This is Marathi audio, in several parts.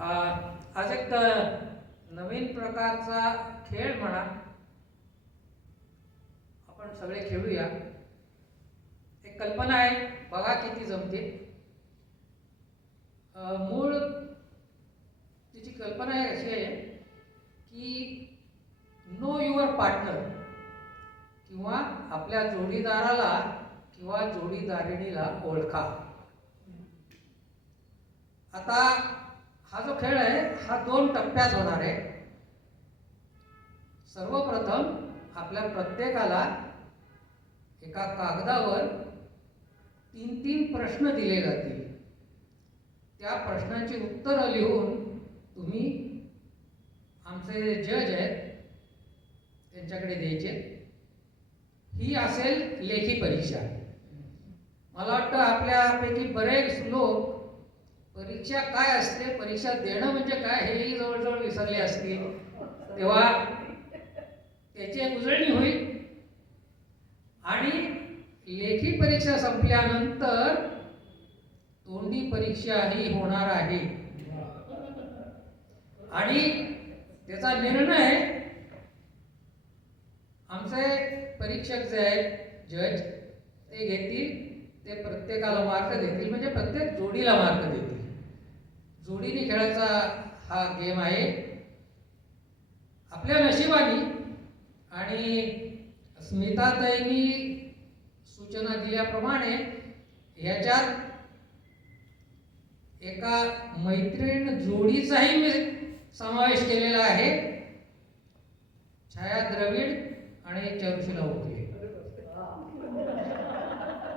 आज एक नवीन प्रकारचा खेळ म्हणा आपण सगळे खेळूया. एक कल्पना आहे, बघा किती जमते. मूळ तिची कल्पना आहे अशी आहे की नो युअर पार्टनर किंवा आपल्या जोडीदाराला किंवा जोडीदारिणीला ओळखा. आता हा जो खेळ आहे हा 2 टप्प्यात होणार आहे. सर्वप्रथम आपल्या प्रत्येकाला एका कागदावर 3-3 प्रश्न दिले जातील. त्या प्रश्नांची उत्तरं लिहून तुम्ही आमचे जे जज आहेत त्यांच्याकडे द्यायचे. ही असेल लेखी परीक्षा. मला वाटतं आपल्यापैकी बरेच लोक परीक्षा काय असते, परीक्षा देणं म्हणजे काय हेही जवळजवळ विसरले असतील. तेव्हा त्याची एक उजळणी होईल आणि लेखी परीक्षा संपल्यानंतर तोंडी परीक्षा ही होणार आहे आणि त्याचा निर्णय आमचे परीक्षक जे आहेत जज ते घेतील. ते प्रत्येकाला मार्क देतील, म्हणजे प्रत्येक जोडीला मार्क देतील. जोडीने खेळायचा हा गेम आहे. आपल्या नशिबाने आणि स्मिताताईंनी सूचना दिल्याप्रमाणे ह्याच्यात एका मैत्रीण जोडीचाही मी समावेश केलेला आहे. छाया द्रविड आणि चारुशीला ओके.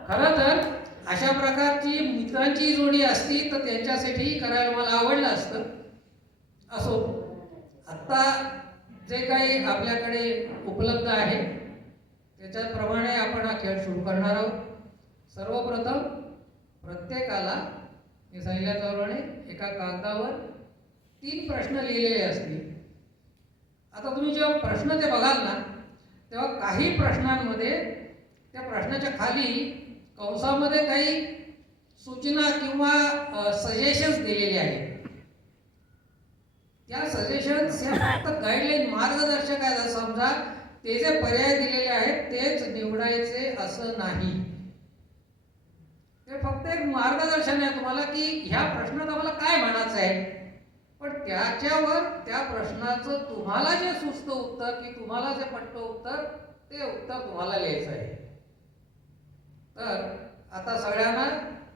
खरं तर अशा प्रकारची मित्रांची जोडी असती तर त्यांच्यासाठीही करायला मला आवडलं असतं. असो, आत्ता जे काही आपल्याकडे उपलब्ध आहे त्याच्याप्रमाणे आपण हा खेळ सुरू करणार आहोत. सर्वप्रथम प्रत्येकाला मी सांगितल्याप्रमाणे एका कागदावर 3 प्रश्न लिहिलेले असतील. आता तुम्ही जेव्हा प्रश्न ते बघाल ना तेव्हा काही प्रश्नांमध्ये त्या प्रश्नाच्या खाली कंसामध्ये काही सूचना किंवा सजेशन्स दिलेले आहेत. त्या सजेशन्स या फक्त गाईडलाईन मार्गदर्शक आहेत. समजा ते जे पर्याय दिलेले आहेत तेच निवडायचे असं नाही. ते फक्त एक मार्गदर्शन आहे तुम्हाला की ह्या प्रश्नात आम्हाला काय म्हणायचं आहे, पण त्याच्यावर त्या प्रश्नाचं तुम्हाला जे सुचतं उत्तर की तुम्हाला जे पटतं उत्तर ते उत्तर तुम्हाला लिहायचं आहे. तर आता सगळ्यांना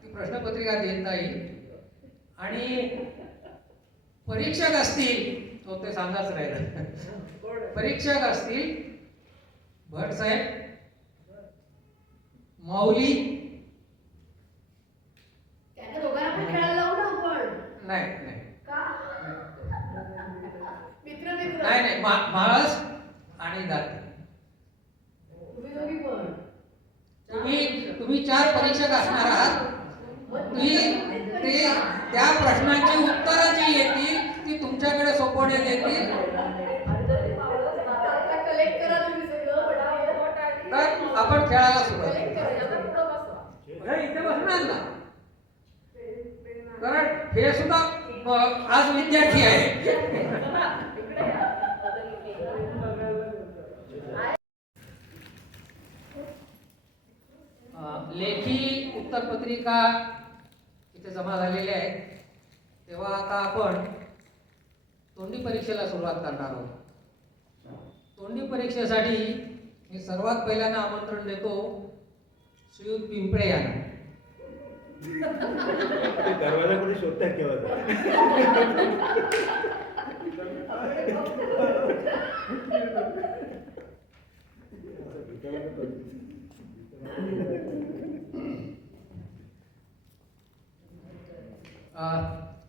ती प्रश्नपत्रिका देता येईल आणि परीक्षक असतील तो ते सांगाच राहिलं. परीक्षक असतील भट साहेब, माऊली. नाही नाही माळस आणि दाते. तुम्ही 4 परीक्षक असणार आहात. तुम्ही ते त्या प्रश्नांची उत्तरं जी येतील ती तुमच्याकडे सोपवण्यात येतील. तर आपण खेळायला सुरुवात करू. इथे बसणार ना, कारण हे सुद्धा आज विद्यार्थी आहे. लेखी उत्तरपत्रिका इथे जमा झालेल्या आहेत. तेव्हा आता आपण तोंडी परीक्षेला सुरुवात करणार आहोत. तोंडी परीक्षेसाठी मी सर्वात पहिल्यांदा आमंत्रण देतो श्रीयुत पिंपळे यांना. दरवाजा कुठे शोधताय केव्हा?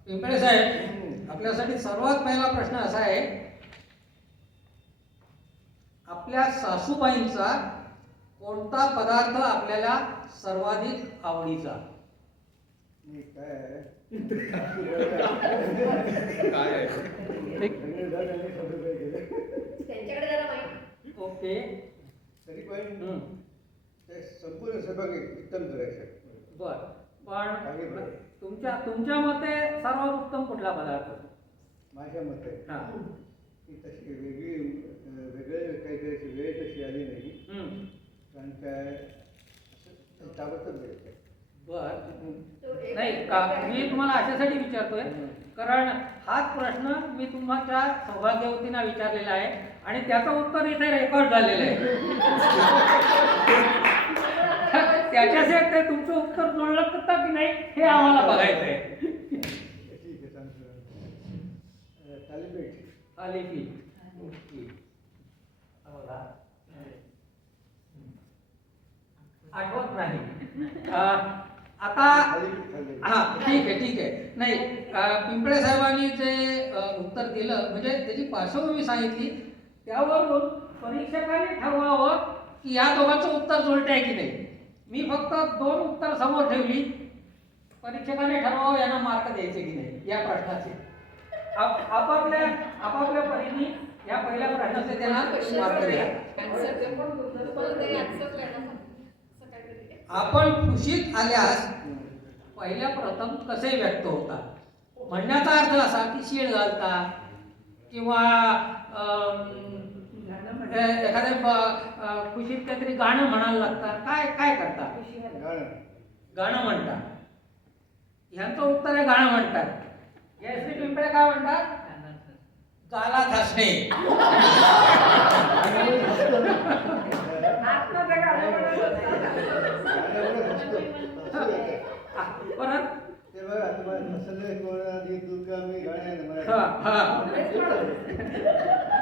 पिंपळे साहेब, आपल्यासाठी सर्वात पहिला प्रश्न असा आहे, आपल्या सासूबाईंचा कोणता पदार्थ आपल्याला सर्वाधिक आवडीचा? ओके, तरी पण संपूर्ण सहभाग एकदम करायचं. बर, पण तुमच्या मते सर्वात उत्तम कुठला पदार्थ? माझ्या मते हा. की तशी वेगळे काही काही वेळ तशी आली नाही. कारण काय असं ताबडतोब मिळते. बर नाही का, मी तुम्हाला अशासाठी विचारतोय कारण हाच प्रश्न मी तुमच्या सौभाग्यवतींना विचारलेला आहे आणि त्याचं उत्तर इथे रेकॉर्ड झालेलं आहे. त्याच्यासाठी ते तुमचं उत्तर जुळलं का की नाही हे आम्हाला बघायचं आहे. ठीक आहे, सांगतो. थालीपीठ. थालीपीठ. ओके. बघा. आठवत नाही. आता हा ठीक आहे नाही पिंपळे साहेबांनी जे उत्तर दिलं म्हणजे त्याची पार्श्वभूमी सांगितली त्यावरून परीक्षकांनी ठरवावं की या दोघांचं उत्तर जुळत आहे की नाही. मी फक्त 2 उत्तर समोर ठेवली, परीक्षकाने ठरवावं यांना मार्क द्यायचे की नाही या प्रश्नाचे. आपापल्या परीने या पहिल्या प्रश्नाचे त्यांना मार्क द्या. आपण खुशीत आल्यास पहिल्या प्रथम कसे व्यक्त होता? म्हणण्याचा अर्थ असा की शीळ घालता किंवा एखाद्या खुशीत काहीतरी गाणं म्हणायला लागता, काय करता? गाणं म्हणतात. ह्यांचं उत्तर आहे गाणं म्हणतात. या पिंपळे काय म्हणतात? गालात हसणे. परत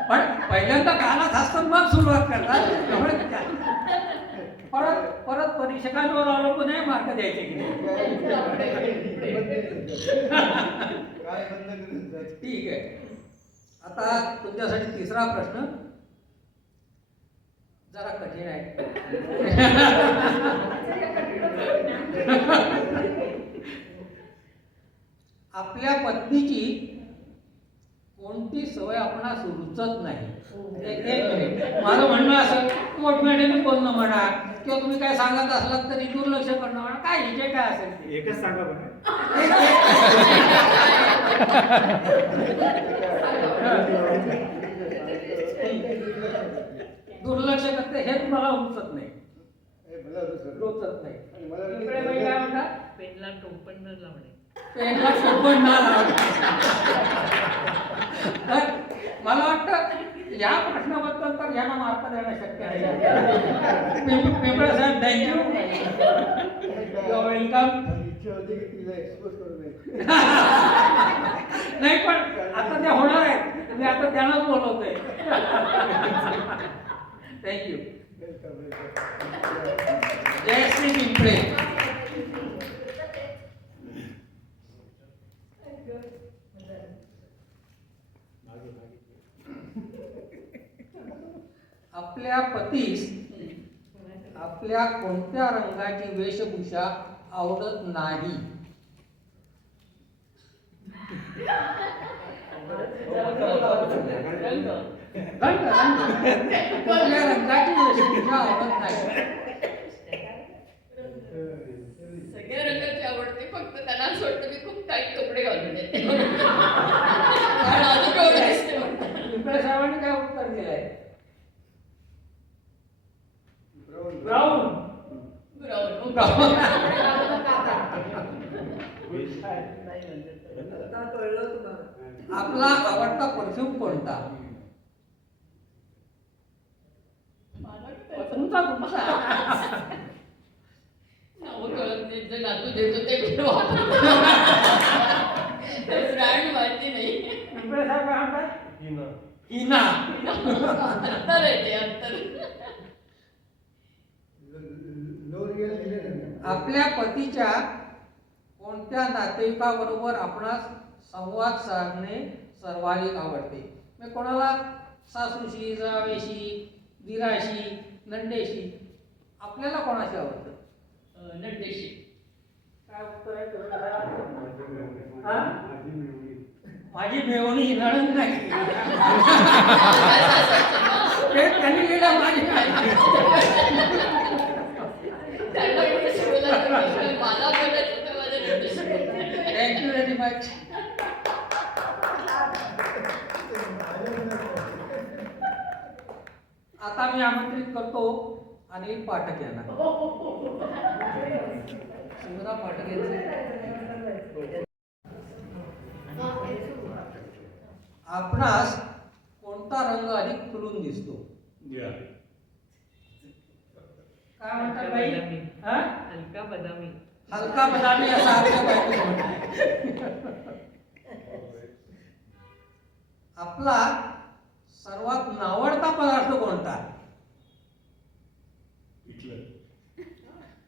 पण पहिल्यांदा गालात हसतात मग सुरुवात करतात. परत परीक्षकांवर अवलंबून आहे मार्क द्यायचे की नाही. ठीक आहे. आता तुमच्यासाठी तिसरा प्रश्न जरा कठीण आहे. आपल्या पत्नीची कोणती सवय आपणास रुचत नाही? एक मिनिट. माझं म्हणणं असं मोठमोठ्याने बोलणं म्हणा किंवा तुम्ही काय सांगत असलात तरी दुर्लक्ष करणं म्हणा, काय जे काय असेल एकच सांगा बरं. दुर्लक्ष करते हे तुम्हाला रुचत नाही. रुचत नाही. इकडे बाई काय म्हणतात? पेनला टोपण न लावणे. पेनला टोपण न लावणे. मला वाटतं या प्रश्नाबद्दल तर यांना मार्क देणं शक्य नाही. पिंपळे साहेब थँक्यू. वेलकम. नाही पण आता त्या होणार आहेत. मी आता त्यांनाच बोलवतोय. थँक्यू. जय श्री पिंपळे. आपल्या पतीस आपल्या कोणत्या रंगाची वेशभूषा आवडत नाही? कोणत्या रंगाची वेशभूषा आवडत नाही? सगळ्या रंगाची आवडते, फक्त त्यांना असं वाटतं मी खूप टाईट कपडे घालून येते. पिंपळे साहेबांनी काय उत्तर दिलंय? ब्राऊन. आपला आवडता परफ्यूम कोणता? तुमचा कुठचा? कळत नाही, जे नातू देतो ते ब्रँड माहिती नाही. पिंपळे साहेब काय म्हणतात? हिना. अंतर आहे ते अंतर. आपल्या पतीच्या कोणत्या नातेवाईकाबरोबर आपणास संवाद साधणे सर्वाधिक आवडते? मी कोणाला सासूशी, जावेशी, दिराशी, नंदेशी, आपल्याला कोणाशी आवडतं? नंदेशी. काय उत्तर आहे? माझी मेवणी नणंद नाही. त्यांनी लिहिलं माझी. त्यांना कुठे शिकवलं? मला बोलायचं तर माझ्या नंदेशी. आता मी आमंत्रित करतो अनिल पाठक यांना. शिवराव पाठक यांचे. आपणास कोणता रंग अधिक खुलून दिसतो? काय म्हणतात बाई? हा? हलका बदामी. हलका बदामी असा अर्थ बायको म्हणते. आपला सर्वात नावडता पदार्थ कोणता?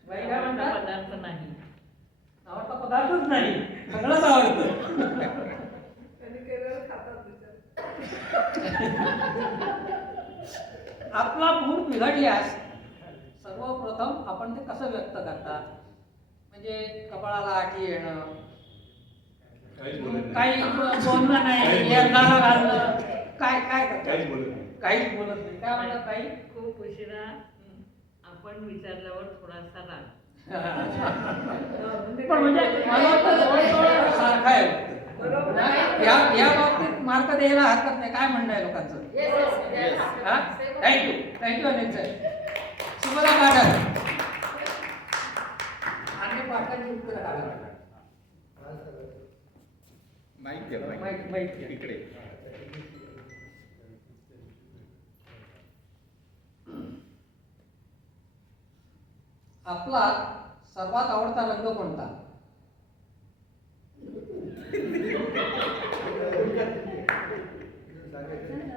बाई काय आवडता म्हणतात? पदार्थ नाही. आवडता पदार्थच नाही, सगळंच आवडतं. आपला मूड बिघडल्यास सर्वप्रथम आपण ते कसं व्यक्त करता? म्हणजे कपाळाला आठी येणं, काही बोलणं नाही, एकदाला घालणं, काय काय करता? काहीच बोलत नाही. काय म्हणतात ताई? खूप उशिरा आपण विचारल्यावर थोडासा राग. पण म्हणजे मला वाटतं जवळजवळ सारखं आहे. या बाबतीत मार्क द्यायला हरकत नाही. काय म्हणणं आहे लोकांचं? Thank you Anil sir. सुमला पाठक आणि पाठकांची उत्तरं काढा. माईक इकडे. आपला सर्वात आवडता रंग कोणता?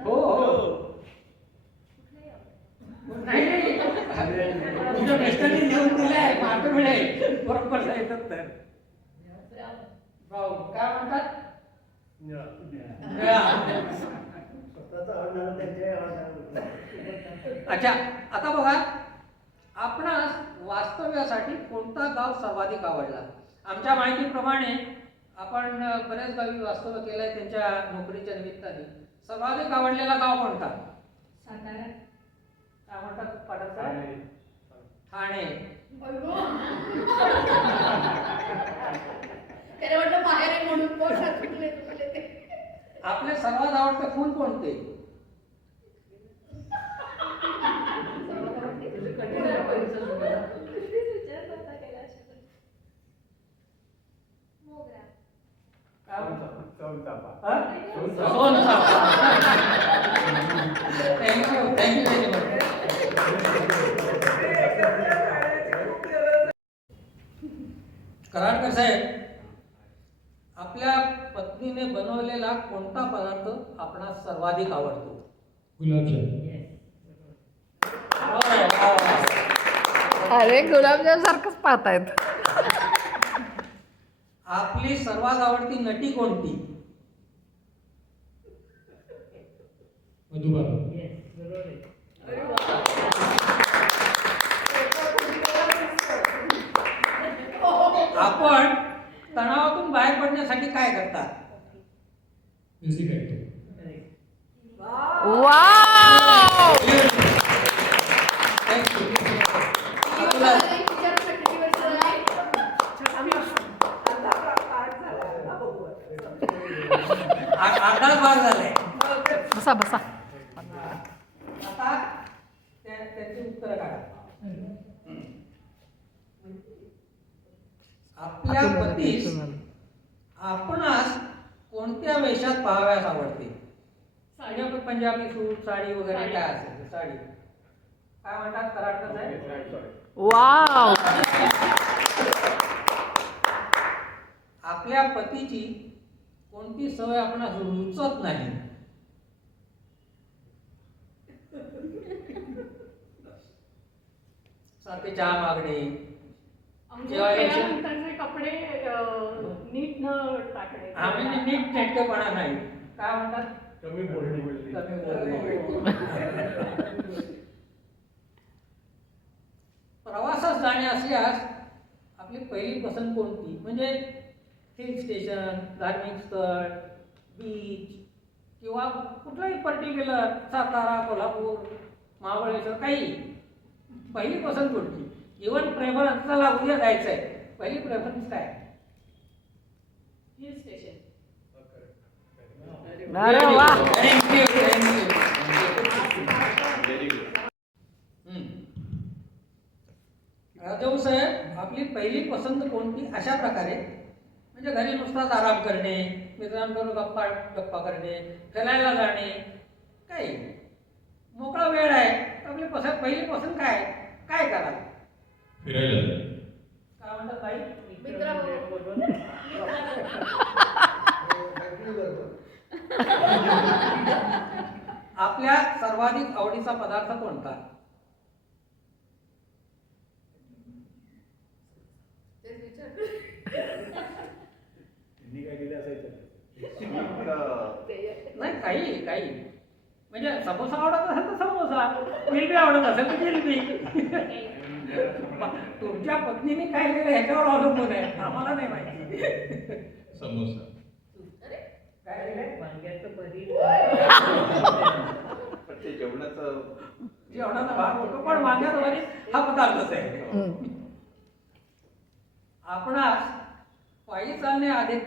हो हो. नाही नाही, तुमच्या मिस्टरने लिहून दिलंय, मार्क मिळेल. बरोबर सांगितलं तर. भाऊ काय म्हणतात? अच्छा, आता बघा, आपणास वास्तव्यासाठी कोणता गाव सर्वाधिक आवडला? आमच्या माहितीप्रमाणे आपण बऱ्याच गावी वास्तव्य केलंय त्यांच्या नोकरीच्या निमित्ताने. सर्वाधिक आवडलेला गाव कोणता? सातारा. काय म्हणतात पाठक साहेब? ठाणे. त्याला म्हटलं बाहेर आहे म्हणून कोण चुकले ते. आपले सर्वात आवडते फुल कोणते? Thank you very much. कराडकर साहेब, आपल्या पत्नीने बनवलेला कोणता पदार्थ आपणास सर्वाधिक आवडतो? अरे गुलाबजाम सारखंच पाहतायत. आपली सर्वात आवडती नटी कोणती? आपण तणावातून बाहेर पडण्यासाठी काय करता? वाव. अर्धा भाग झालाय. बसा बसा. आता त्यांची उत्तर काढा. आपल्या पतीस आपणास कोणत्या वेशात पाहाव्यास आवडते? पंजाबी सूट, साडी वगैरे काय असेल साडी. काय म्हणतात कराडकर साहेब? वाव. आपल्या पतीची कोणती सवय आपणास रुचत नाही? सारखे चहा मागणे, त्याचे कपडे नीट न टाकणे. आम्ही नीट नेटकेपणा नाही. काय म्हणतात? कमी बोलणे. प्रवासात जाणे असल्यास आपली पहिली पसंत कोणती? म्हणजे हिल स्टेशन, धार्मिक स्थळ, बीच किंवा कुठलाही पर्टिक्युलर सातारा, कोल्हापूर, महाबळेश्वर, काही. पहिली पसंत कोणती? इव्हन प्रेफरन्स, चला उद्या जायचंय, पहिली प्रेफरन्स काय? Hill station. अरे वा. Thank you thank you. राजभाऊ साहेब, आपली पहिली पसंत कोणती? अशा प्रकारे म्हणजे घरी नुसताच आराम करणे, मित्रांबरोबर गप्पा गप्पा करणे, फिरायला जाणे, काही मोकळा वेळ आहे, आपली पहिली पसंत काय आहे? काय कराल? फिरायला. काय म्हणतात ताई? मित्राबरोबर. आपल्या सर्वाधिक आवडीचा पदार्थ कोणता? तेच विचार. त्यांनी काय केलं असायचं नाही, काही काही म्हणजे समोसा आवडत असेल तर समोसा, जिलबी आवडत असेल तर जिलबी. तुमच्या पत्नीने काय केलं ह्याच्यावर अवलंबून आहे, आम्हाला नाही माहिती. समोसा. काय केलंय? वांग्याचं भरीत. ते जेवणाचं जेवणाचा भाग होतो, पण वांग्यात भरीत हा पदार्थच आहे. आपणास पायी चालणे अधिक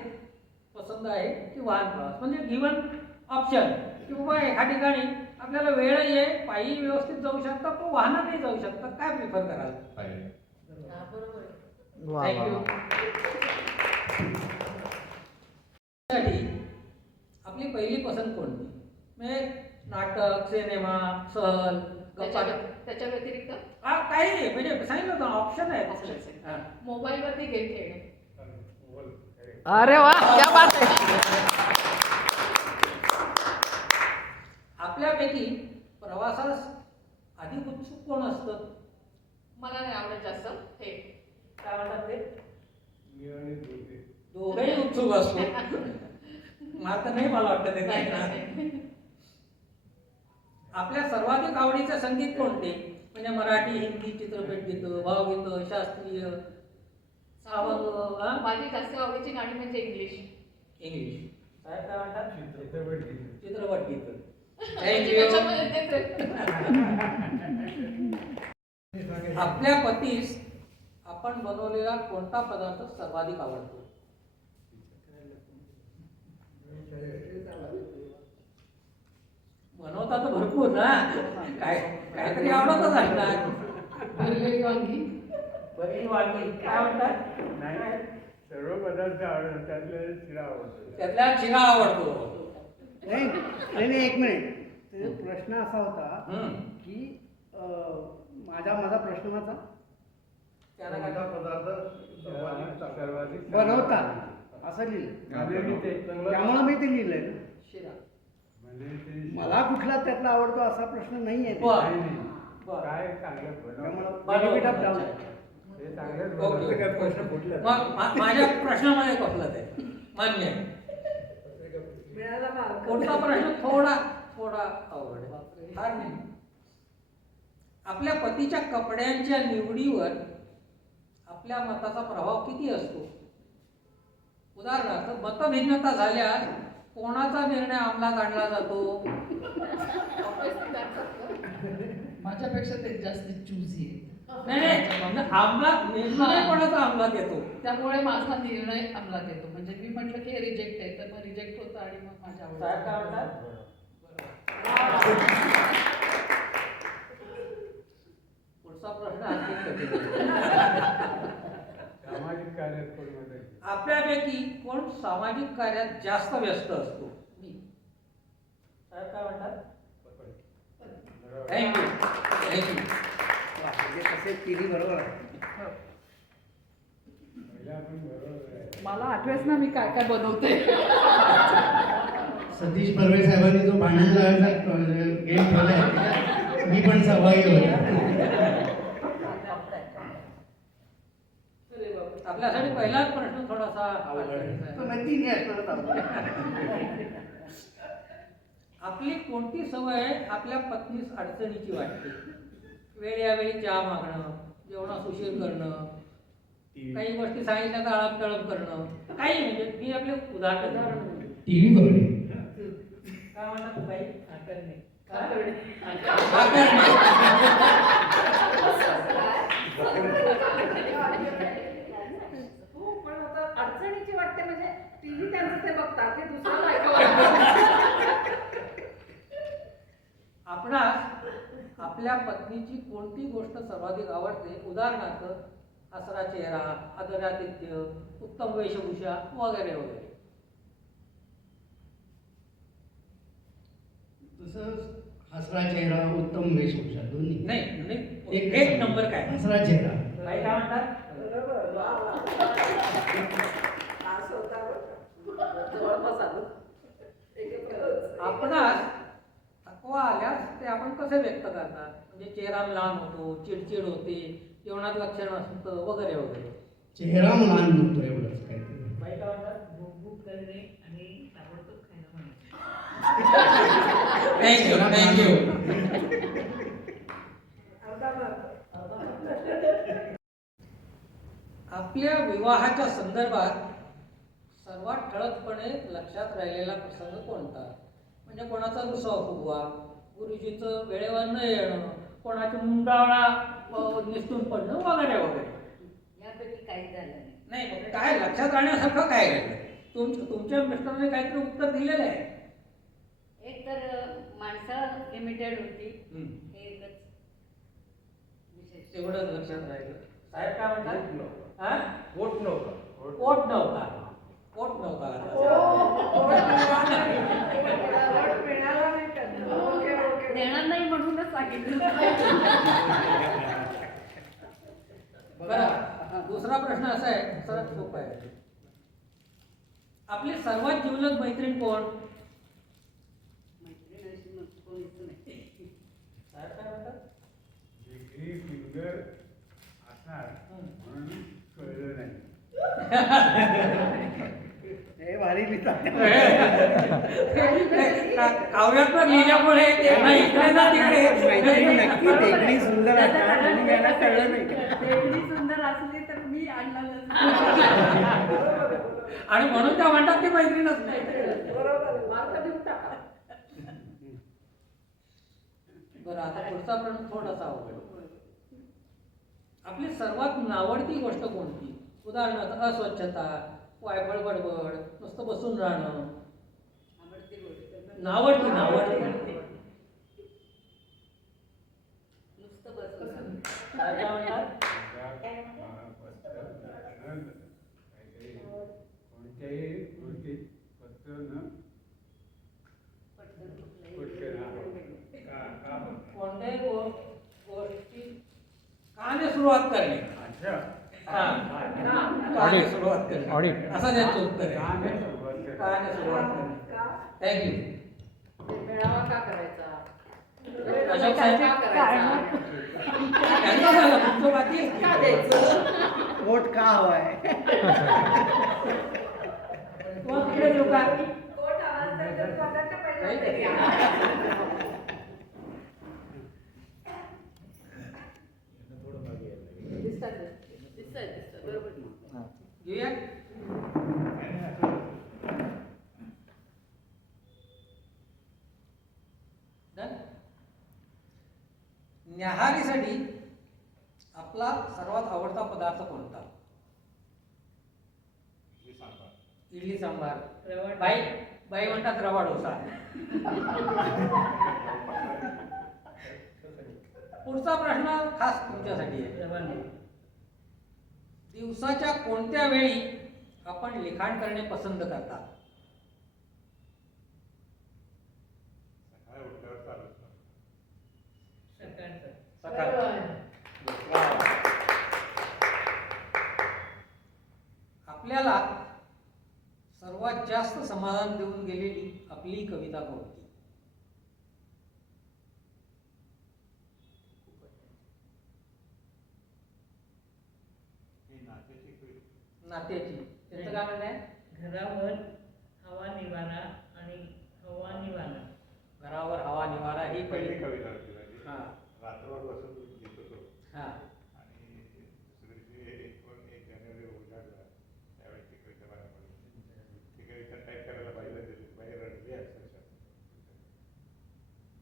पसंत आहे की वाहन प्रवास? म्हणजे गिवन ऑप्शन की बाबा एका ठिकाणी आपल्याला वेळही आहे, पायी व्यवस्थित जाऊ शकता, तो वाहनाने जाऊ शकता, काय प्रिफर कराल? पाय. हा, बरोबर आहे. वा वा थँक्यू. वा. साठी आपली पहिली पसंत कोणती? म्हणजे नाटक, सिनेमा, सहल, गप्पा, त्याच्या व्यतिरिक्त काही म्हणजे सांगितलं ना, ऑप्शन आहे. Options आहे. हां. मोबाईलवरती गेम खेळणे. अरे वा, क्या बात आहे. आपल्यापैकी प्रवासास अधिक उत्सुक कोण असतं? मला नाही आवडत जास्त हे. काय म्हणतात ते? मी आणि दोघे. दोघेही उत्सुक असतो. मात्र नाही, मला वाटतं ते नाही, काही ना. नाही. आपल्या सर्वाधिक आवडीचे संगीत कोणते? म्हणजे मराठी, हिंदी, चित्रपट गीतं, भावगीतं, शास्त्रीय, अभंग, हां? माझी जास्त आवडीची गाणी म्हणजे इंग्लिश. इंग्लिश. साहेब काय म्हणतात? चित्रपट गीतं. चित्रपट गीतं. म्हणजे त्याच्यामध्ये तेच आहे. आपल्या पतीस आपण बनवलेला कोणता पदार्थ सर्वाधिक आवडतो? बनवता तर भरपूर ना, काहीतरी आवडतच असणार. भरलेली वांगी. भरली वांगी. काय म्हणतात? नाही, सर्व पदार्थ आवडतात, त्यातला शिरा आवडतो. त्यातला शिरा आवडतो. नाही नाही नाही, एक मिनिट. तर प्रश्न असा होता हम्म. की माझा प्रश्न होता त्याला काय? कोणता पदार्थ सर्वाधिक बनवता असं लिहिलं, म्हणजे ते त्यामुळे मी ते लिहिलंय ना. शिरा. म्हणजे ते मला कुठला त्यातला आवडतो असा प्रश्न नाही आहे. बर. नाही, नाही. बर. काय चांगलं बनवलं त्यामुळे बेनिफिट ऑफ डाऊट. हे चांगलंच ओके. बनवलं. काय प्रश्न फुटला मग माझ्या प्रश्नामध्ये कपलं ते मान्य आहे. मिळाला मार्क. पुढचा प्रश्न थोडा अवघड आहे. फार नाही. आपल्या पतीच्या कपड्यांच्या निवडीवर आपल्या मताचा प्रभाव किती असतो? उदाहरणार्थ, मतभिन्नता झाल्यास कोणाचा निर्णय अंमलात आणला जातो? माझ्यापेक्षा ते जास्त चूजी आहे. नाही, अंमलात निर्णय कोणाचा अंमलात येतो? त्यामुळे माझा निर्णय अंमलात येतो. म्हणजे मी म्हटलं की हे रिजेक्ट आहे, तर मग रिजेक्ट होतं आणि मग माझ्या साहेब काय आवडीचं. म्हणतात? पुढचा प्रश्न आणखी कठीण आहे. सामाजिक कार्यात कोण मदत? आपल्यापैकी कोण सामाजिक कार्यात जास्त व्यस्त असतो? मी. साहेब काय म्हणतात? थँक्यू. म्हणजे तसे तिन्ही बरोबर आहे. पहिला आपण बरोबर आहे. मला आठवेच ना मी काय काय बनवते. सतीश बर्वे साहेबांनी जो भांडण लावायचा गेम ठेवलाय, मी पण सहभागी होतो. आपल्यासाठी पहिलाच प्रश्न थोडासा अवघड आहे. तो नाही, तिन्ही असणारच आपण. आपली कोणती सवय आपल्या पत्नीस अडचणीची वाटते? वेळोवेळी चहा मागणं, जेवणास उशीर करणं, काही गोष्टी सांगितल्या तर आळप टळप करणं, काही म्हणजे मी आपले उदाहरण टीव्ही बघणे. काय म्हणतात बाई? आकरणे. हो, पण आता अडचणीची वाटते म्हणजे टीव्ही त्यांचं ते बघतात, ते दुसरं ऐकावं लागतं. आपल्या पत्नीची कोणती गोष्ट सर्वाधिक आवडते? उदाहरणार्थ हसरा चेहरा, आदरातिथ्य, उत्तम वेशभूषा वगैरे वगैरे. तसंच हसरा चेहरा, उत्तम वेशभूषा दोन्ही. नाही नाही, एक नंबर काय? हसरा चेहरा. काय काय म्हणतात? आपणास थकवा आल्यास ते आपण कसे व्यक्त करतात? म्हणजे चेहरा लहान होतो, चिडचिड होते, जेवणात लक्ष नसतं वगैरे वगैरे. चेहरा लहान नव्हतो एवढंच काहीतरी. काय काय म्हणतात? भूक करणे आणि ताबडतोब खायला म्हणायचं. थँक्यू. आपल्या विवाहाच्या संदर्भात सर्वात ठळकपणे लक्षात राहिलेला प्रसंग कोणता? म्हणजे कोणाचा रुसवा फुगवा, गुरुजीचं वेळेवर न येणं, कोणाची मुंडावळा निसटून पडणं वगैरे वगैरे. यापैकी काही झालं नाही. नाही मग काय लक्षात राहण्यासारखं काय घडलं? तुमच्या मिस्टरांनी काहीतरी उत्तर दिलेलं आहे. एक तर माणसं लिमिटेड होती, हम्म. हे एकच विशेष. तेवढंच लक्षात राहिलं. साहेब काय म्हणतात? हा? वोट नव्हता. पोट नव्हता. पोट नव्हता. देणार नाही म्हणूनच सांगितलं. बरं, दुसरा प्रश्न असा आहे, सरळ सोपा आहे. आपली सर्वात जिवलग मैत्रीण कोण? मैत्रीण अशी मग कोणीच नाही. साहेब काय म्हणतात? डिग्री फिंगर असणार म्हणून कळलं नाही. हे भारी लिहितात. काव्यात पण लिहिल्यामुळे त्यांना इकडे ना मैत्रिणी तिकडे. नक्की देखणी सुंदर असतात आणि याला कळलं नाही. देवणी सुंदर असली तर मी आणलं आणि म्हणून त्या म्हणतात ती मैत्रीणच नाही. बरं, आता पुढचा प्रश्न थोडासा अवघड. आपली सर्वात नावडती गोष्ट कोणती? उदाहरणार्थ अस्वच्छता, वायफळ बडबड, नुसतं बसून राहणं. आवडती गोष्ट. नावडती. नुसतं बसून. काय काय म्हणतात? कोणत्याही गोष्टीत फक्त न कोणत्याही गोष्टी काने सुरुवात करणे. काने सुरुवात करणे असं त्यांचं उत्तर आहे. काने सुरुवात करणे. थँक्यू. मेळावा का करायचा? अशोक साहेब का करायचा? त्यांचं झालं, तुमचं बाकी आहे. का द्यायचं? वोट का हवाय? मग तिकडे देऊ का? दिसतात बरोबर. घेऊया. Done? न्याहारीसाठी आपला सर्वात आवडता पदार्थ कोणता? इडली सांबार. बाई म्हणतात रवा डोसा. पुढचा प्रश्न खास तुमच्यासाठी आहे. दिवसाच्या कोणत्या वेळी आपण लिखाण करणे पसंत करता? सकाळी. आपल्याला सर्वात जास्त समाधान देऊन गेलेली आपली कविता कोणती? नात्याची. त्याचं काय म्हणणं आहे? घरावर हवा निवारा आणि हवा निवारा. घरावर हवा निवारा ही पहिली पहिली. कविता होती माझी. हा. रात्रभर बसून लिहित होतो. हा. आणि दुसऱ्या दिवशी 1 जानेवारी उजाडला त्यावेळी ती कविता मला पडली. ती कविता टाईप करायला बाईला दिली. बाई रडली अक्षरशः.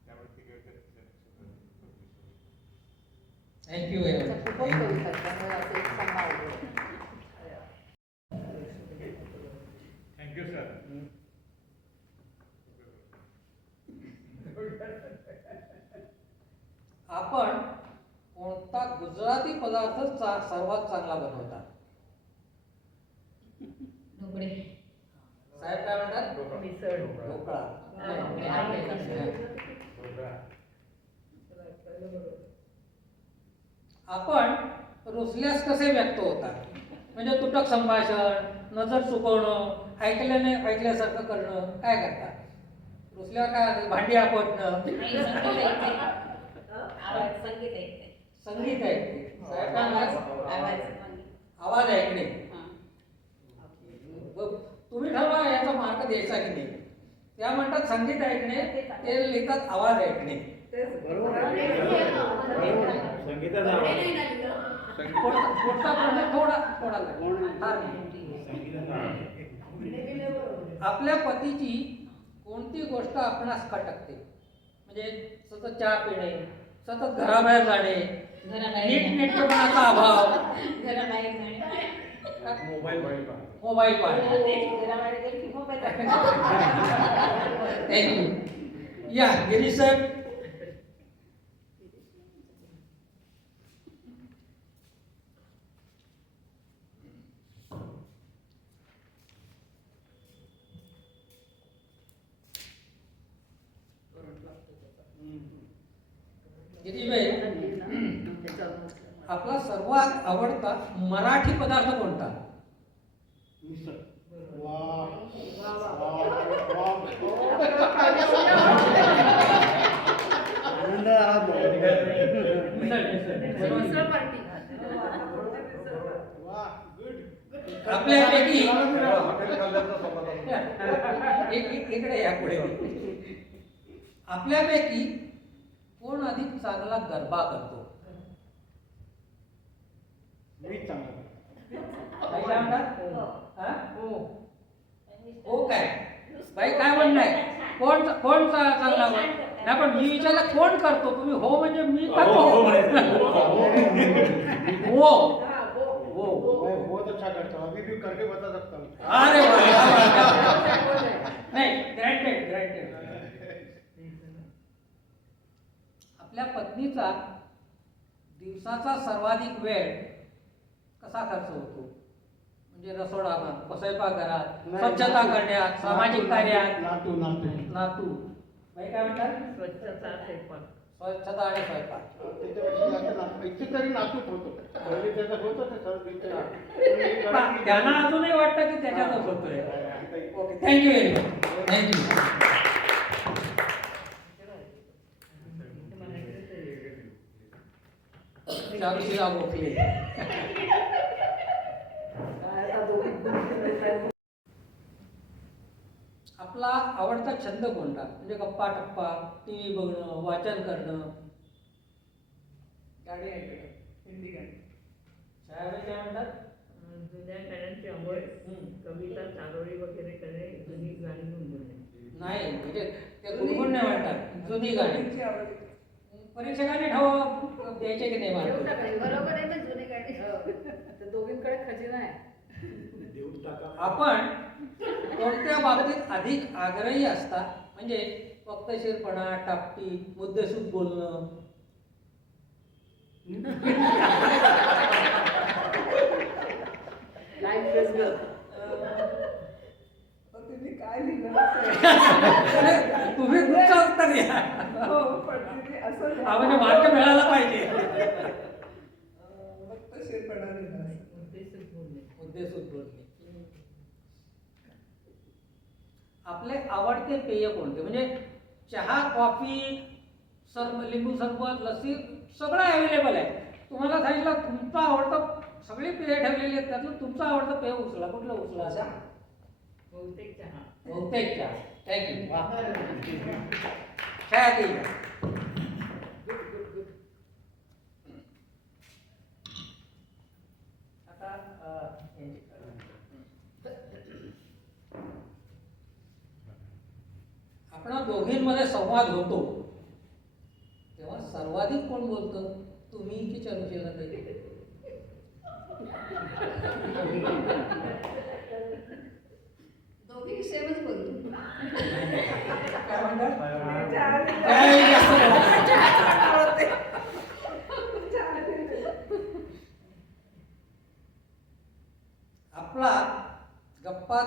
त्यामुळे ती कविता थँक्यू व्हेरी मच. खूपच कविता आहेत, त्यामुळे असं एक सांगा आवडेल. Thank you sir. आपण पदार्थ सर्वात चांगला बनवता? ढोकळे. साहेब काय म्हणतात? मिसळ. ढोकळा. ढोकळे आहे. आपण रुसल्यास कसे व्यक्त होतात? म्हणजे तुटक संभाषण, नजर चुकवणं, ऐकल्याने ऐकल्यासारखं करणं, काय करतात? रुसल्यावर काय? भांडी आपटणं, संगीत ऐकणे. साहेब काय म्हणतात? आवाज ऐकणे. तुम्ही ठरवा याचा मार्क द्यायचा की नाही. त्या म्हणतात संगीत ऐकणे, ते लिहितात आवाज ऐकणे. पुढचा प्रश्न थोडा फार नाही. आपल्या पतीची कोणती गोष्ट आपणास खटकते? म्हणजे सतत चहा पिणे, सतत घराबाहेर जाणे, नीटनेटकेपणाचा अभाव, मोबाईल पाहणे. थँक्यू. या गिरीश साहेब. गिरीशभाई, आपला सर्वात आवडता मराठी पदार्थ कोणता? मिसळ. वा आनंद आहात. वा गुड. आपल्यापैकी इकडे या पुढे. आपल्यापैकी कोण अधिक चांगला गरबा करतो? मीच चांगला. काय म्हणतात? हो काय? बाई काय म्हणणं आहे? कोण चांगला? नाही पण मी विचारलं कोण करतो? तुम्ही हो म्हणजे मी करतो. हो बहुत अच्छा करता हूं. अभी भी करके बता सकता हूँ. अरे वा. नाही ग्रँटेड. आपल्या पत्नीचा दिवसाचा सर्वाधिक वेळ कसा खर्च होतो? म्हणजे रसोडामध्ये, स्वयंपाकघरात, स्वच्छता करण्यात, सामाजिक कार्यात. नातू. बाई काय म्हणतात? स्वच्छता स्वयंपाक. स्वच्छता आणि स्वयंपाक. त्याच्यापेक्षा जास्त नातू. इथे तरी नातूच होतो. पहिले त्याचं होतं ते सर्व. त्यांना अजूनही वाटतं की त्याच्यातच होतोय. Okay, thank you very much. Thank you. Charushila Gokhale. आपला आवडता छंद कोणता? म्हणजे गप्पा टप्पा, टीव्ही बघणं, वाचन करणं, गाणी ऐकणं, हिंदी गाणी. शाळेमध्ये काय म्हणतात? जुन्या गाण्यांची आवड, कविता, चारोळी वगैरे करणे, जुनी गाणी गुणगुणणे. नाही म्हणजे ते गुणगुणणे म्हणतात, जुनी गाणी. परीक्षकांनी ठाव द्यायचे की नाही मार्क? बरोबर आहे ना, जुने गाणी. तर दोघींकडे खजिना आहे. आपण कोणत्या बाबतीत अधिक आग्रही असता? म्हणजे वक्तशीरपणा, टापटी, मुद्देसूद बोलणं. तुम्ही काय लिहिलं? तुम्ही तुमचं उत्तर द्या. हो, पण तिने असं हा म्हणजे मार्क मिळाला पाहिजे. वक्तशीरपणा लिहिला. मुद्देसूद बोलणे. आपले आवडते पेय कोणते? म्हणजे चहा, कॉफी, लिंबू सरबत, लस्सी सगळं अवेलेबल आहे. तुम्हाला सांगितलं तुमचं आवडतं, सगळी पेय ठेवलेली आहेत, त्यातलं तुमचं आवडतं पेय उचला. कुठलं उचला? बहुतेक चहा. बहुतेक चहा. थँक्यू. चहा देईल. आपण दोघींमध्ये संवाद होतो तेव्हा सर्वाधिक कोण बोलतं? तुम्ही की चारुशिला ताई? दोघी सेमच बोलतो. काय म्हणतात?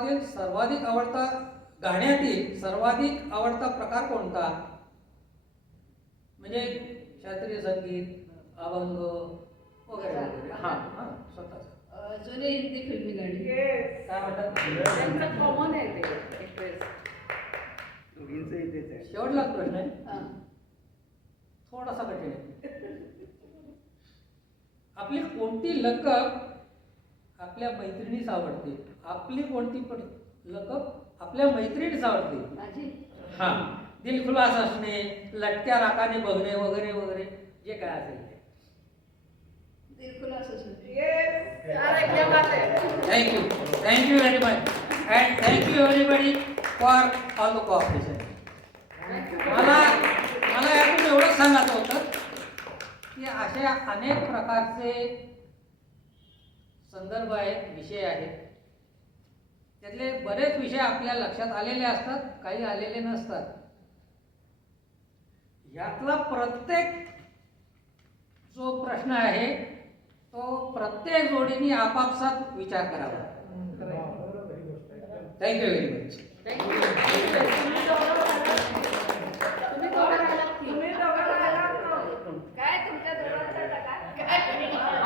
संदर्भातील सर्वाधिक आवडता गाण्यातील सर्वाधिक आवडता प्रकार कोणता? म्हणजे शास्त्रीय संगीत, अभंग वगैरे वगैरे. हा हा स्वतःच जुने हिंदी फिल्मी गाणी काय म्हणतात? त्यांचं कॉमन आहे ते इंटरेस्ट. दोघींचंही तेच आहे. शेवटलाच प्रश्न आहे, हां. थोडासा कठीण आहे. आपली कोणती लकब आपल्या मैत्रिणीस आवडते? आपली कोणती पण लकब आपल्या मैत्रिणीस आवडते? माझी हा, दिलखुलास असणे, लटक्या राखाने बघणे वगैरे वगैरे जे काय असेल ते. दिलखुलास असू. Thank you very much, and thank you everybody for all the cooperation. मला यातून एवढंच सांगायचं होतं की अशा अनेक प्रकारचे संदर्भ आहेत, विषय आहेत. त्यातले बरेच विषय आपल्या लक्षात आलेले असतात, काही आलेले नसतात. यातला प्रत्येक जो प्रश्न आहे तो प्रत्येक जोडीने आपापसात विचार करावा. Thank you very much. काय तुमच्या दोघांचा टका?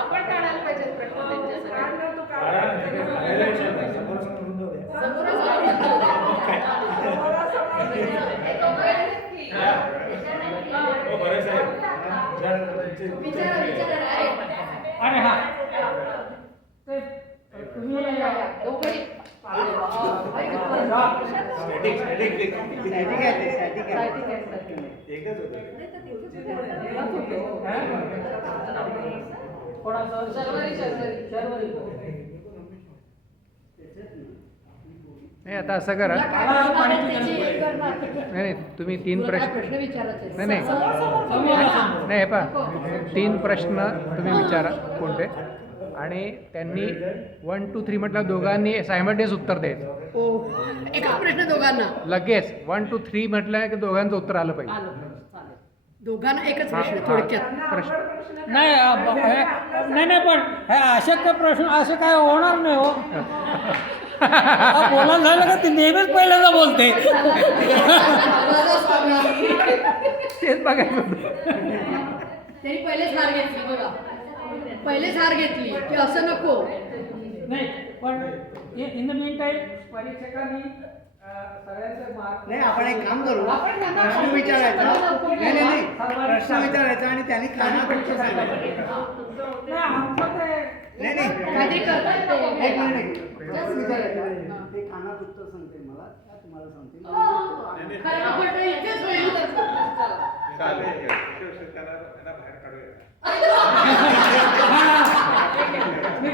आपण काढायला पाहिजे प्रश्न त्यांच्यासाठी. अरे हा, ते तुम्ही दोघंही. कोणाचं? शर्वरी. नाही आता असं करा. नाही तुम्ही 3 प्रश्न विचारायचे. नाही नाही हे पहा 3 प्रश्न तुम्ही विचारा कोणते, आणि त्यांनी 1 2 3 म्हटलं दोघांनी सायमल्टेनियस उत्तर द्यायचं एका प्रश्न दोघांना. लगेच. 1 2 3 म्हटलं की दोघांचं उत्तर आलं पाहिजे. चालेल. दोघांना एकच हा, प्रश्न हा. थोडक्यात. प्रश्न नाही नाही पण हे अशक्य प्रश्न असं काय होणार नाही हो. बोलायला झालं का ती नेहमीच पहिल्यांदा बोलते. तेच बघायचं होतं. त्यांनी पहिलेच हार घेतली बघा. पहिलेच हार घेतली की असं नको. नाही पण इन द मीन टाईम परीक्षकांनी सगळ्यांचे मार्क. नाही, आपण एक काम करू, आपण त्यांना प्रश्न विचारायचा. नाही, नाही प्रश्न विचारायचा आणि त्यांनी कानात उत्तर सांगायचं. नाही आमचं ते नाही नाही काहीतरी करतात ते. एक मिनिट. प्रश्न विचारायचा. ते कानात उत्तर सांगते मला, त्या तुम्हाला सांगते. खरं आपण ते इथेच होईल. चालेल, त्यांना बाहेर काढूया.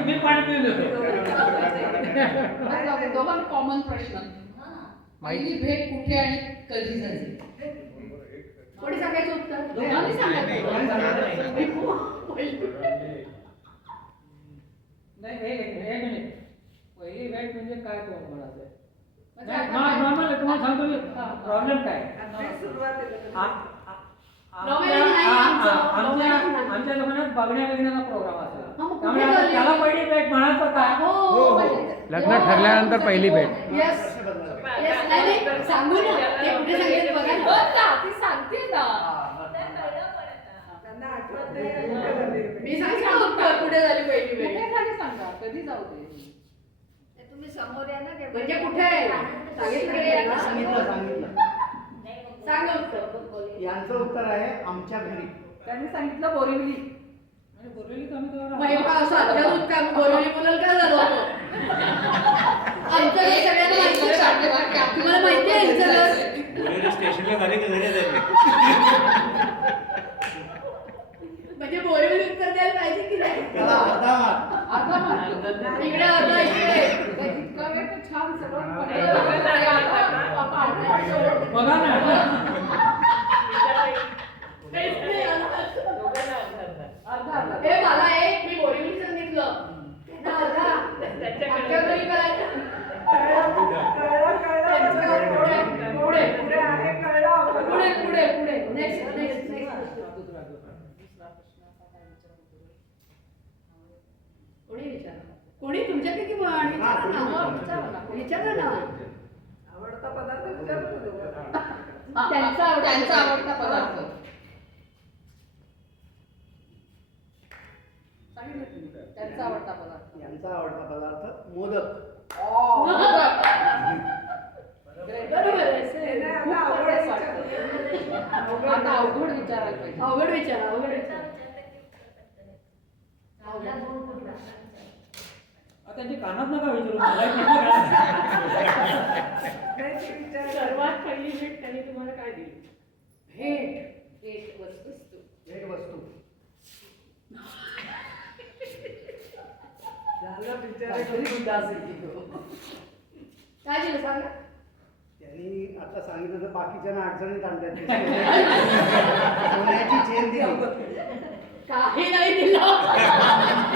मी पाणी पिऊन येतो. दोघांना कॉमन प्रश्न. पहिली भेट कुठे आणि कधी झाली? कोणी सांगायचं उत्तर? दोघांनी सांगायचं. नाही एक मिनिट. पहिली भेट म्हणजे काय तो म्हणायचं? म्हणजे नॉर्मल तुम्हाला सांगतो मी प्रॉब्लेम काय. आमच्या जमान्यात बघण्या बिघण्याचा प्रोग्राम असायचा. त्यामुळे आता त्याला पहिली भेट म्हणायचं काय? लग्न ठरल्यानंतर पहिली भेट. येस. नाही सांगू ना. ते कुठे सांगितलं बघा ना. ती सांगते ना. मी सांगितलं उत्तर कुठे झाली पहिली भेट. कुठे झाली सांगा. कधी जाऊ दे. तुम्ही समोर या ना. म्हणजे कुठे सांगितलं. सांगितलं. सांग उत्तर. यांचं उत्तर आहे आमच्या घरी. त्यांनी सांगितलं बोरिवली. बोललेली कमी तेवढा. महिमा असं अत्याधुनिक काम बोरिवली बोलायला काय झालं होतं? आमचं घर सगळ्यांना माहिती आहे. तुम्हाला माहिती आहे यांचं घर? स्टेशनला झाले की घरी जायचे. म्हणजे बोरिवली उत्तर द्यायला पाहिजे की नाही? त्याला अर्धा मार्क. इकडे अर्धा इकडे. इतका वेळ तर छान सगळं बघा ना. हे मला एक मी बोरिवली सांगितलं. अर्धा आमच्या घरी करायचं. पुढे नेक्स्ट कोणी विचारलं? कोणी तुमच्यापैकी विचारा ना. विचारा ना. आवडता पदार्थ विचारतो दोघं. त्यांचा आवडता पदार्थ सांगितलं तुम्ही. त्यांचा आवडता पदार्थ. यांचा आवडता पदार्थ मोदक. बरोबर आहे. खूप आवडच वाटतं. आता अवघड विचारायला पाहिजे. अवघड विचारा. त्यांची कानात नका विचारू मला सर्वात पहिली भेट त्यांनी तुम्हाला काय दिली? भेट वस्तू. भेट वस्तू. काय दिलं सांगा. त्यांनी आता सांगितलं तर बाकीच्यांना अडचणीत आणतात. सोन्याची चेन दिली. काही नाही दिलं.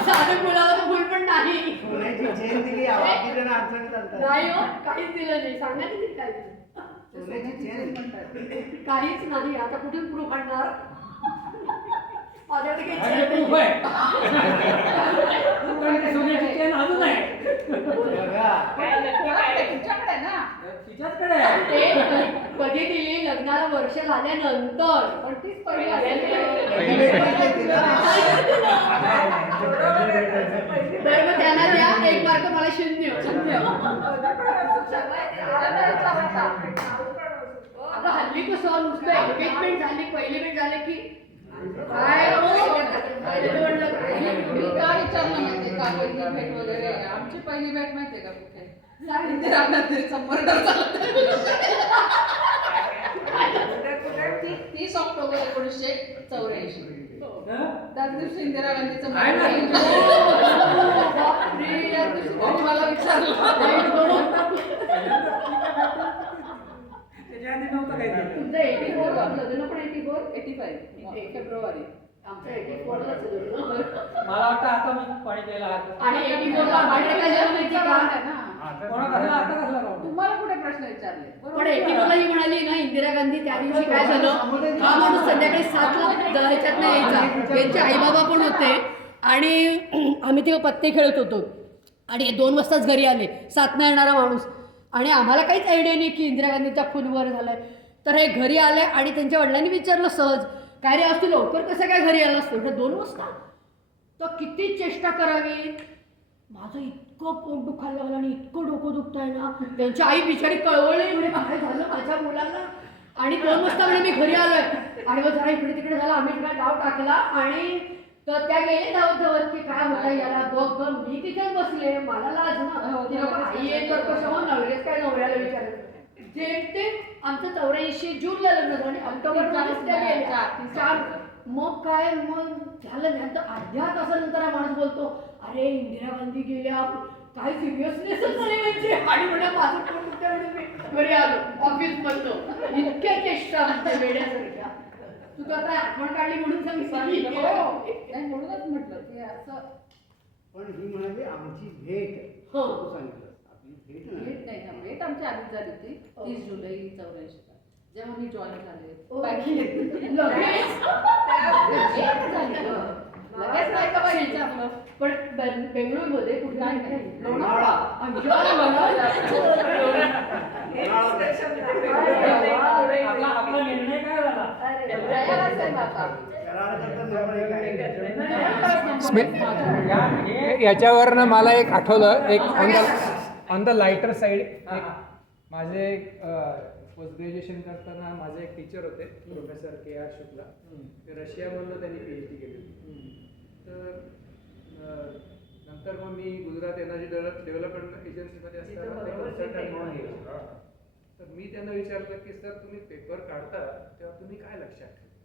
साधं मुलावर फुल पण नाही. सोन्याची चेन दिली. बाकीच्यांना अडचणीत आणतात. नाही हो, काहीच दिलं नाही. सांगा किती काय दिलं. सोन्याची चेन. काहीच नाही. आता कुठून प्रूफ आणणार. माझ्याकडे काही अरे chain खूप नाही. आहे सोन्याची चेन अजून आहे बघा. काय नक्की काय? तुमच्याकडे ना. तिच्याचकडे आहे ते कधी दिली लग्नाला वर्ष झाल्यानंतर. पण तीच पहिली असेल. बरं मग त्यांना द्या 1 मार्क मला 0. आता हल्ली कसं नुसतं एंगेजमेंट झाली पहिली भेट झाली की काय मी का विचारलं माहितीये का पहिली भेट वगैरे आमची पहिली भेट माहितीये का कुठे इंदिरा गांधीचा मर्डर झाला 30 ऑक्टोबर 1984. त्याच दिवशी इंदिरा गांधीचं आहे ना? या दिवशी त्यांनी मला विचारलं त्याच्या आधी नव्हतं काही ते. तुमचं 84 लग्न पण 85 फेब्रुवारी. आमचं 84 लाच लग्न. मला वाटतं आता मी पाणी प्यायला हात आणि 84 ला भांडण कशाला माहिती का? कोणा कसला आता कसला राहू तुम्हाला कुठे प्रश्न विचारले पण 84 ला ही म्हणाली ना इंदिरा गांधी त्या दिवशी काय झालं हा माणूस संध्याकाळी 7 ला ह्याच्यातनं यायचा. त्यांचे आईबाबा पण होते आणि आम्ही तेव्हा पत्ते खेळत होतो आणि 2 वाजताच घरी आले. 7 ला येणारा माणूस आणि आम्हाला काहीच आयडिया नाही की इंदिरा गांधीचा खूनवर झालाय. तर हे घरी आले आणि त्यांच्या वडिलांनी विचारलं सहज काय रे आज तू लवकर कसं काय घरी आलास. तेवढं 2 वाजता. तर किती चेष्टा करावी. माझं इतकं पोट दुखायला लागलं आणि इतकं डोकं दुखतंय ना. त्यांची आई बिचारी कळवळली म्हणजे काय झालं माझ्या मुलाला. आणि 2 वाजता म्हणजे मी घरी आलोय आणि मग जरा इकडे तिकडे झालं. आम्ही सगळा डाव टाकला आणि तर त्या गेले धावत की काय होतं याला बघ मी तिथेच बसले. मला लाज ना. ती लोकं आई येत तर कसं हो नवरेच काय नवऱ्याला विचारत जे ते आमचं 84 जूनला लग्न झालं आणि ऑक्टोबर मध्येच त्या गेल्या 4. मग काय मग झालं नंतर अर्ध्या तासानंतर हा माणूस बोलतो अरे इंदिरा गांधी गेल्या काय सिरियसनेसच नाही म्हणजे. आणि म्हणजे माझं पोट दुखतंय म्हणून मी घरी आलो ऑफिस मधलं. इतक्या चेष्टा म्हणजे वेड्यासारख्या. तू तर आता आठवण काढली म्हणून सांगितलं. नाही म्हणूनच म्हटलं की असं पण ही म्हणाली आमची भेट. हो. तू सांगितलं आपली भेट नाही. भेट नाही ना भेट आमची आधीच झाली होती 30 जुलै 84 जेव्हा मी जॉईन झाले. लगेच नाही का पाहिजे आपलं. पण बेंगळूरमध्ये कुठे लोणावळा. आपला निर्णय काय झाला? तयार असेल ना आता. याच्यावरनं मला एक आठवलं एक ऑन द लाईटर साईड. माझे पोस्ट ग्रॅज्युएशन करताना माझे एक टीचर होते प्रोफेसर KR शुक्ला. ते रशियामधनं त्यांनी PhD केली. तर नंतर मग मी गुजरात एनर्जी डेव्हलपमेंट एजन्सीमध्ये असताना ते कन्सल्टंट म्हणून गेलो. तर मी त्यांना विचारलं की सर तुम्ही पेपर काढता तेव्हा तुम्ही काय लक्षात ठेवता.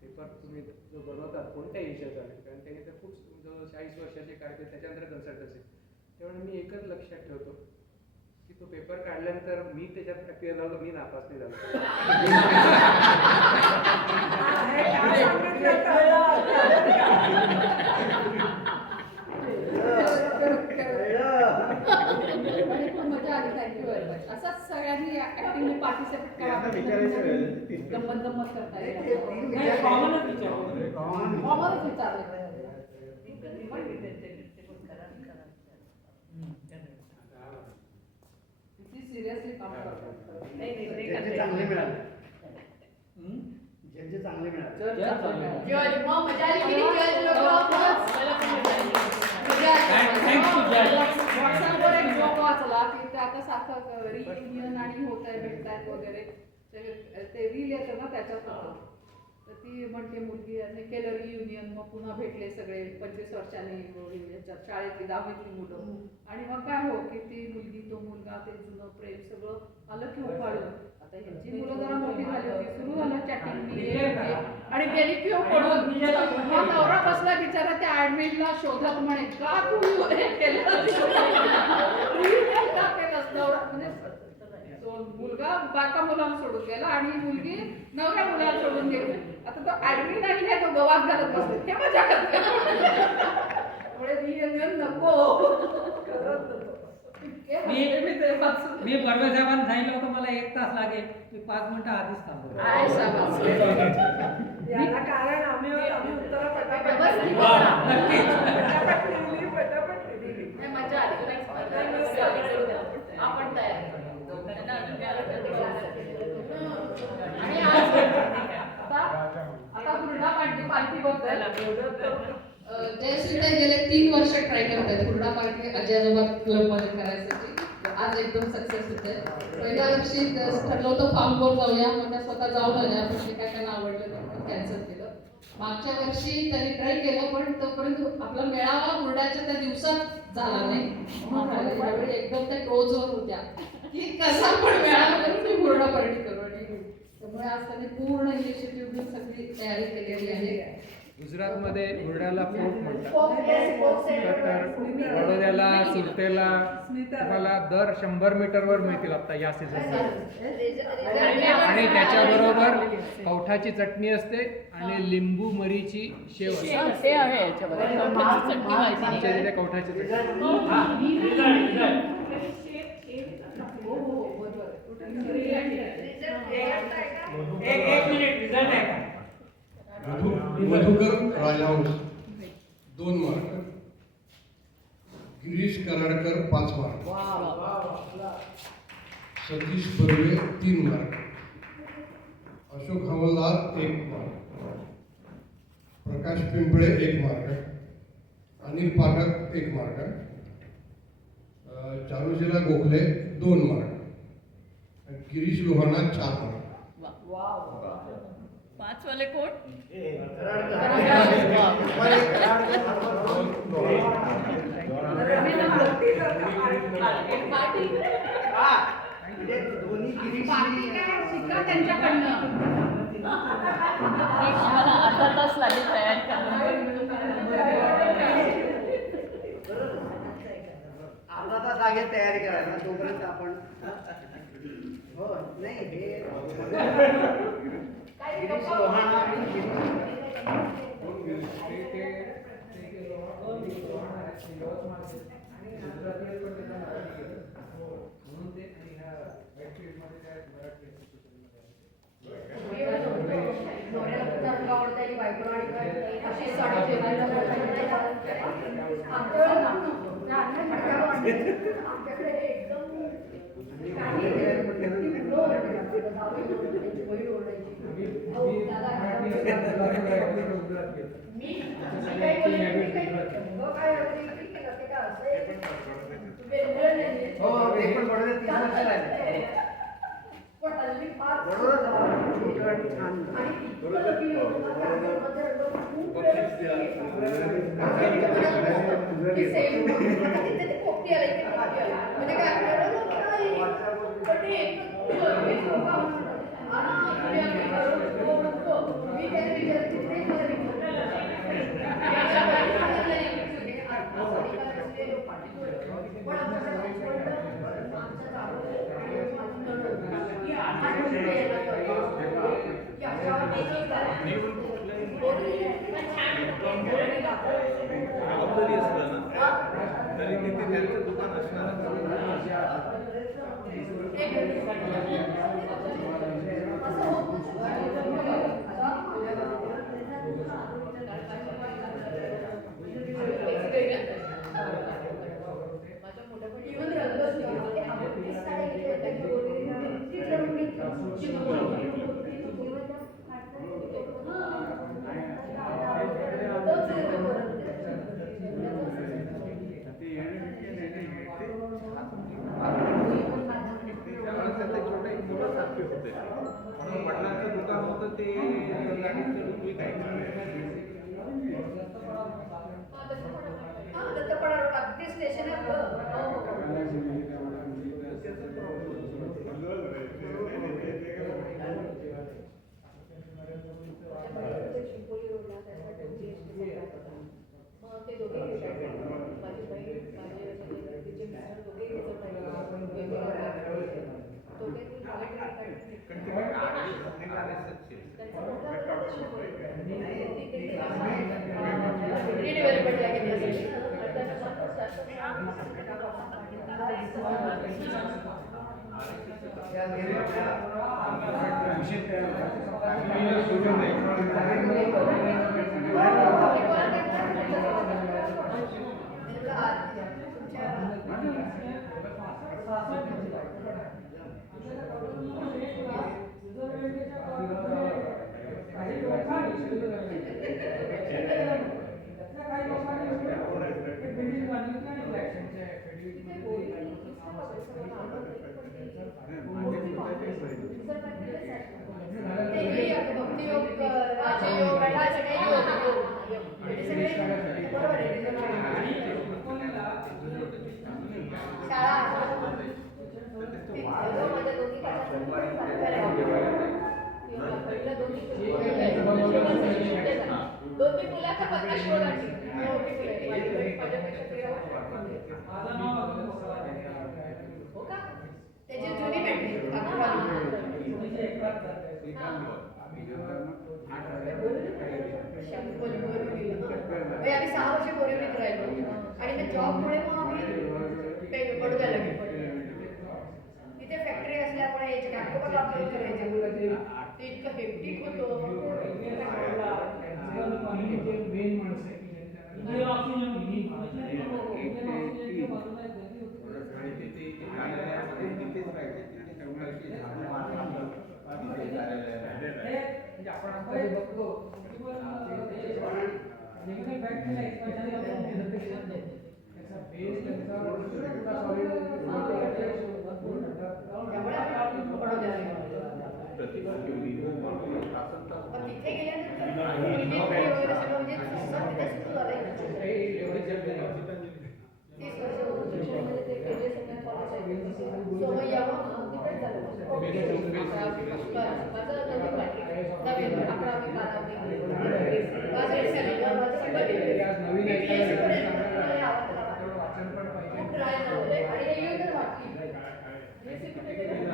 पेपर तुम्ही जो बनवतात कोणत्याही विषयाचा कारण त्यांनी तर खूप जवळ 40 वर्षाचे काढते त्याच्यानंतर कन्सल्टन्सी. त्यामुळे मी एकच लक्षात ठेवतो की तो पेपर काढल्यानंतर मी त्याच्यात अपिअर झालो मी नापास नाही झालो. मजा आली. Thank you very much. असंच सगळ्यांनी ऍक्टिव्हली पार्टिसिपेट करा. गंमत करता येईल. नाही, कॉमनच विचारलं. कॉमनच विचारलं. काम करतात. नाही नाही ते ज्यांचे खाते. चांगले मिळाले ज्यांचे चांगले मिळाले जर चांगलं मिळालं. जज मग मजा आली की नाही जज लोक मला पण मजा आली. Thanks to judge. व्हॉट्सअपवर एक जोक वाचला की ते आता सारखं रियुनियन आणि होत आहे भेटतायत वगैरे ते रील येतं ना त्याच्यात होतं. तर ती म्हणते मुलगी आणि केलं रियुनियन मग पुन्हा भेटले सगळे 25 वर्षांनी याच्यात शाळेतली 10वीतली मुलं आणि मग काय हो की ती मुलगी तो मुलगा ते जुनं प्रेम सगळं आलं की उपाडलं. आता ह्यांची मुलं जरा मोठी झाली होती सुरू झालं चॅटिंग आणि गेली की पडून मग नवरा बसला बिचारा त्या ऍडमिनला शोधत म्हणे का तू हे केलं का केलंस नवरा म्हणजे तो मुलगा बाका मुलांना सोडून गेला आणि मुलगी नवऱ्या मुलांना सोडून गेली. आता तो ऍडमिन आणि हे तो गवात घालत बसले हे मजा करते पुढे रियुनियन नको मी बर्वे साहेबांना सांगितलं होतं मला 1 तास लागेल, मी 5 मिनिटं आधीच थांबलो. आहे शाबास. याला कारण आम्ही उत्तरं पटापट व्यवस्थित वा, करा. नक्कीच. पटापट लिहिली. नाही, मजा आली. आपण तयार आणि आज आता हुरडा पार्टी बद्दल जयश्रीताई गेले 3 वर्ष ट्राय करत आहेत हुरडा पार्टी आजी आजोबा क्लब मध्ये करायसाठी. आज एकदम सक्सेस होते. पहिल्या वर्षी ठरलं होतं फार्मवर जाऊया, मग त्या स्वतः जाऊन आल्या, पण ते काय त्यांना आवडलं नाही, कॅन्सल केलं. मागच्या वर्षी त्यांनी ट्राय केलं पण तोपर्यंत आपला मेळावा हुरड्याच्या त्या दिवसात झाला नाही. म्हणून यावेळी एकदम त्या डोजवर होत्या की कसा पण मेळावा करून मी हुरडा पार्टी करू आणि त्यामुळे आज त्यांनी पूर्ण इनिशिएटिव्ह घेऊन सगळी तयारी केलेली आहे. गुजरातमध्ये हुरड्याला फोक म्हणतात. तर बडोद्याला सुरतेला तुम्हाला दर 100 मीटरवर मिळतील आता या सीझनमध्ये. आणि त्याच्याबरोबर कवठाची चटणी असते आणि लिंबू मरीची शेव असते. ते आहे याच्यामध्ये कवठाची चटणी माहिती आमच्या आहे. तिथे कवठाची चटणी. एक मिनिट रिझल्ट आहे का? मधुकर राजहंस 2 mark, Girish Karadkar 5 mark, Satish Barve 3 mark, Ashok हवालदार 1 मार्क, प्रकाश Pimple 1 mark, Anil Pathak 1 mark, Charushila Gokhale 2 mark, Girish Lohana 4 mark. 5 वाले कोण? दोन्ही गिरीश पार्टी काय शिका त्यांच्याकडनं. आम्हाला अर्धा तास लागेल तयार अर्धा तास लागेल तयारी करायला तोपर्यंत आपण हो नाही हे गिरीश लोहाणा आणि हो ते पण बरोबर 3 वर्ष झाले. बरोबर छान इव्हन म्हणून वडिलांचं दुकान होतं ते गाडीचं रुपये काय हा, दत्तपडा रोड अगदी स्टेशन आहे चिंपोली रोडला मग ते दोघे माझी बहीण माझे तिचे मिस्टर दोघे दोन्ही मुलाचा 50 शोध आणली हो का त्याची जुनी भेटली आम्ही 6 वर्ष बोरिवलीत राहिलो आणि त्या जॉबमुळे मग आम्ही बडोद्याला गेलो तिथे फॅक्टरी असल्यामुळे याचे कॅम्पोवर आपल्याला करायचे ते इतकं हेक्टिक होतं मेन माणसं आपण आता जे बघतो तिथे गेल्यानंतर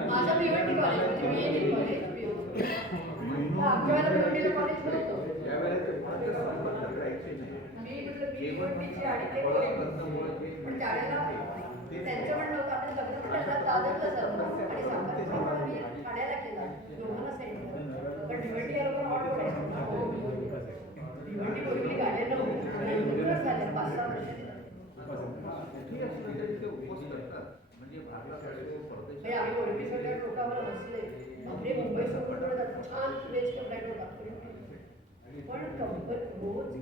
माझं भिवंडी कॉलेज आमच्या भिवंडीला कॉलेज होतं मी म्हटलं भिवंडीची आणि ते पण त्यावेळेला त्यांचं म्हणणं होतं आपण लग्न त्याला दादरला जातो आणि साखरपुडा आम्ही ठाण्याला केला दोघांना सेंड पण भिवंडी बरोबर हॉट पडायचं भिवंडी बोरिवली गाड्यांना होती झाले 5-6 वर्ष आम्ही ओळखी सगळ्या लोकांवर बसले आपले मुंबई सोडून जातात छान बेस्ट फ्लाईट होता पण कंपनी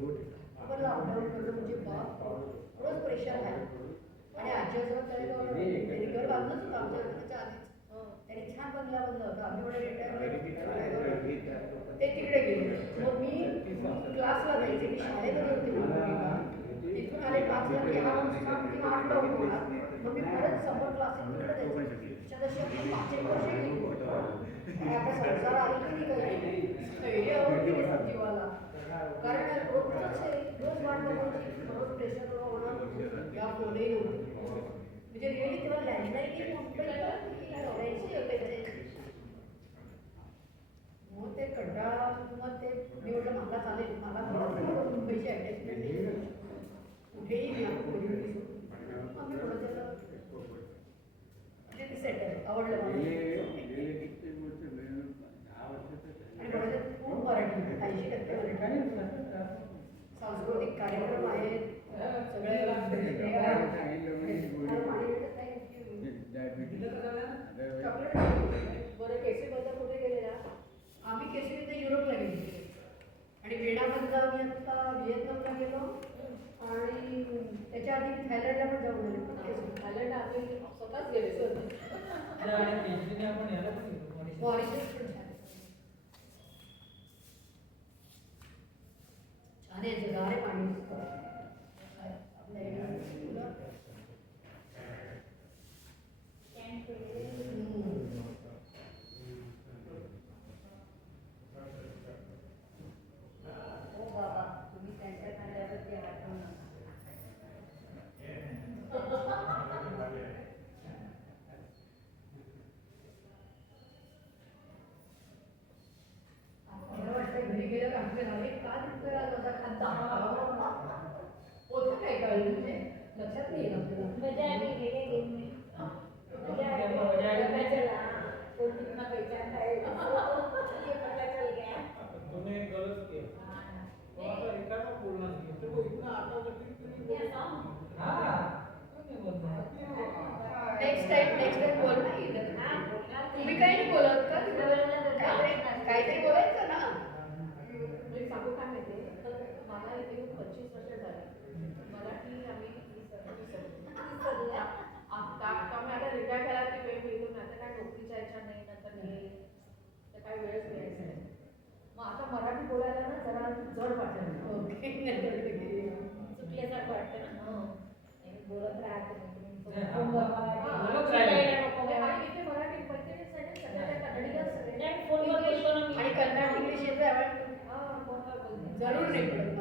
रोज आपण लॉकडाऊन करतो म्हणजे बाप रोज प्रेशर आहे आणि आजी आजोबा रिकर बांधलंच होतं आमच्या लग्नाच्या आधीच त्यांनी छान बंगला बांधला होता आम्ही एवढं रिटायरमेंट ते तिकडे गेले मग मी क्लासला जायचे मी शाळेमध्ये होते तिथून आले 5 ला की हा किंवा 8 ला होणार मग मी परत समर क्लासेस तिकडे जायचे जशी 5 वर्ष गेली आता संसार आली की नाही काही आवडती जीवाला कारण रोज वाट बघायची रोज प्रेशर होणं या फोनही होती म्हणजे रिअली तेव्हा लँडलाईन मग ते कंटाळा मग ते मी म्हटलं मला चालेल मला मुंबईची अटॅचमेंट कुठेही आम्ही थोडं ते सेटल आवडलं आणि बरोबर खूप मराठी 80% मराठी सांस्कृतिक कार्यक्रम आहेत सगळे मॉरिशस पण छान आहे. छान आहे, जगार आहे पाणी नुसतं. आपल्या इकडे तुला हो बाबा, तुम्ही त्यांच्या खांद्यावरती हात ठेवून नका. मला वाटतं घरी गेल्यावर आमच्या घरी का दिसतोय आज माझा खांदा होतं काय कळलं म्हणजे लक्षात नाही येत आपल्याला. नेक्स्ट टाइम बोल नाही तुम्ही काही नाही बोलत का काहीतरी बोलायचं ना. मी सांगू काय माहिती मला इथे येऊन 25 वर्ष झाली. मराठी आम्ही आता रिटायर झाला की वेळ मिळून आता काय नोकरीच्या यायच्या नाही नंतर हे तर काय वेळच मिळायचं नाही. मग आता मराठी बोलायला ना जरा जड वाटतं. चुकल्यासारखं वाटतं ना. बोलत राहते आणि इथे मराठी पैसे सगळे कन्नडीला सगळे आणि कन्नड इंग्लिश येतं फोनवर बोलते. जरूर नाही पडत.